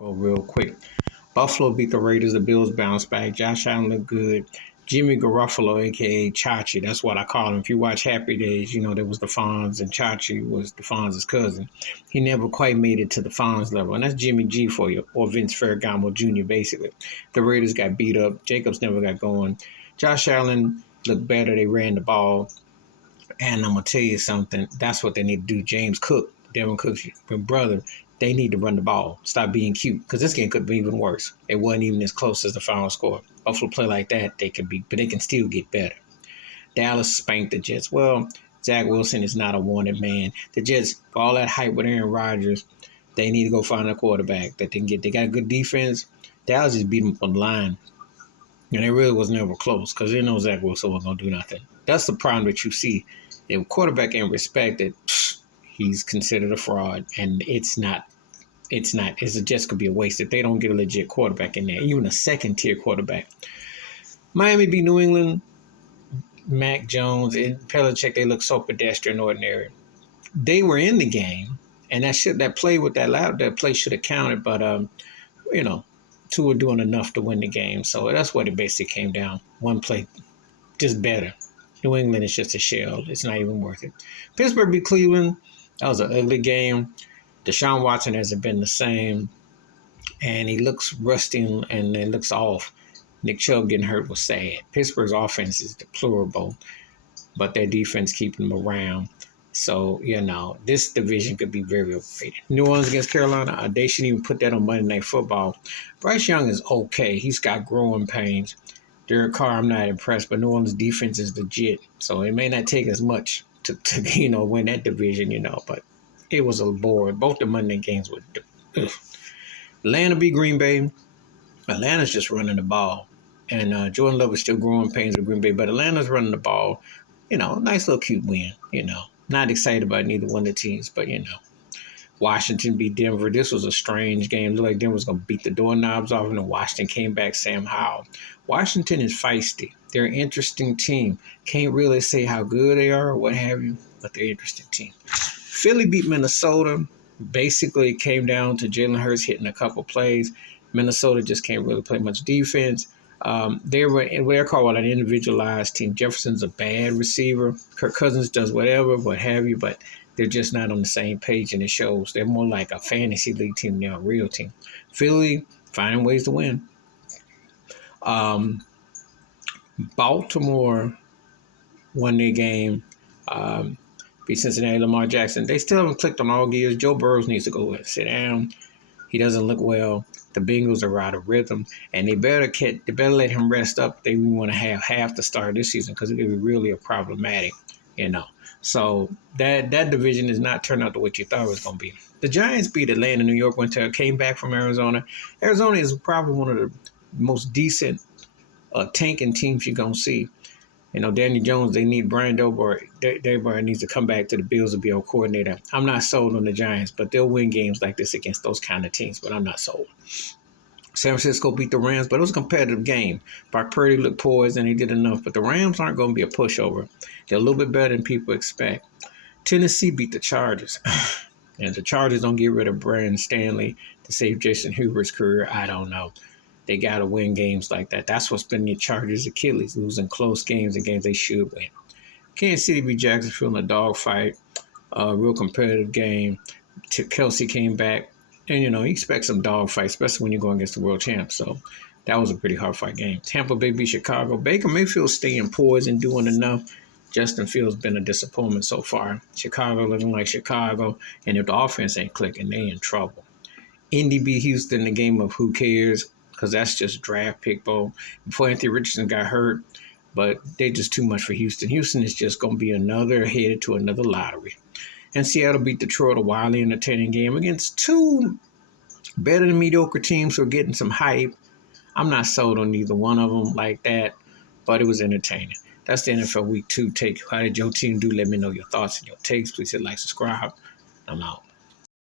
Go real quick. Buffalo beat the Raiders. The Bills bounced back. Josh Allen looked good. Jimmy Garoppolo, aka Chachi, that's what I call him. If you watch Happy Days, you know there was the Fonz and Chachi was the Fonz's cousin. He never quite made it to the Fonz level, and that's Jimmy G for you, or Vince Ferragamo Jr. Basically, the Raiders got beat up. Jacobs never got going. Josh Allen looked better. They ran the ball, and I'm gonna tell you something. That's what they need to do. James Cook, Devin Cook's brother, they need to run the ball. Stop being cute, because this game could be even worse. It wasn't even as close as the final score. Buffalo play like that, they can be, but they can still get better. Dallas spanked the Jets. Well, Zach Wilson is not a wanted man. The Jets, for all that hype with Aaron Rodgers, they need to go find a quarterback that they can get. They got a good defense. Dallas just beat them on the line. And it really was never close because they know Zach Wilson wasn't going to do nothing. That's the problem that you see. If a quarterback ain't respected, he's considered a fraud. And it's not. It's just could be a waste if they don't get a legit quarterback in there, even a second-tier quarterback. Miami beat New England. Mac Jones and Belichick, they look so pedestrian ordinary. They were in the game, and that play with that play should have counted, but two were doing enough to win the game. So that's what it basically came down. One play, just better. New England is just a shell. It's not even worth it. Pittsburgh beat Cleveland. That was an ugly game. Deshaun Watson hasn't been the same, and he looks rusty and it looks off. Nick Chubb getting hurt was sad. Pittsburgh's offense is deplorable, but their defense keeping them around. So, this division could be very overrated. New Orleans against Carolina, they shouldn't even put that on Monday Night Football. Bryce Young is okay. He's got growing pains. Derek Carr, I'm not impressed, but New Orleans' defense is legit. So it may not take as much to win that division, but it was a bore. Both the Monday games were Atlanta beat Green Bay. Atlanta's just running the ball. And Jordan Love is still growing pains with Green Bay, but Atlanta's running the ball. Nice little cute win, Not excited about neither one of the teams, but, Washington beat Denver. This was a strange game. It looked like Denver was going to beat the doorknobs off, and then Washington came back Sam Howell. Washington is feisty. They're an interesting team. Can't really say how good they are or what have you, but they're an interesting team. Philly beat Minnesota. Basically, it came down to Jalen Hurts hitting a couple plays. Minnesota just can't really play much defense. They're called an individualized team. Jefferson's a bad receiver. Kirk Cousins does whatever, what have you, but they're just not on the same page, and it shows. They're more like a fantasy league team than a real team. Philly finding ways to win. Baltimore won their game. Beat Cincinnati. Lamar Jackson. They still haven't clicked on all gears. Joe Burrow needs to go and sit down. He doesn't look well. The Bengals are out of rhythm, and they better let him rest up. They want to have half the start this season because it could be really problematic, So that division is not turned out to what you thought it was going to be. The Giants beat Atlanta. New York came back from Arizona. Arizona is probably one of the most decent tanking teams you're going to see. Daniel Jones, they need Brian Dober. Everybody needs to come back to the Bills to be our coordinator. I'm not sold on the Giants, but they'll win games like this against those kind of teams, but I'm not sold. San Francisco beat the Rams, but it was a competitive game. Brock Purdy looked poised, and he did enough, but the Rams aren't going to be a pushover. They're a little bit better than people expect. Tennessee beat the Chargers, and the Chargers don't get rid of Brandon Stanley to save Jason Hubert's career. I don't know. They got to win games like that. That's what's been the Chargers' Achilles, losing close games and games they should win. Kansas City beat Jacksonville in a dogfight, real competitive game. Kelsey came back, and, he expects some dogfights, especially when you're going against the world champs. So that was a pretty hard-fight game. Tampa Bay beat Chicago. Baker Mayfield staying poised and doing enough. Justin Fields been a disappointment so far. Chicago looking like Chicago, and if the offense ain't clicking, they in trouble. Indy beat Houston in the game of who cares, because that's just draft pick bowl. Before Anthony Richardson got hurt, but they're just too much for Houston. Houston is just going to be headed to another lottery. And Seattle beat Detroit, a wildly entertaining game against two better than mediocre teams who are getting some hype. I'm not sold on either one of them like that, but it was entertaining. That's the NFL Week 2 take. How did your team do? Let me know your thoughts and your takes. Please hit like, subscribe. I'm out.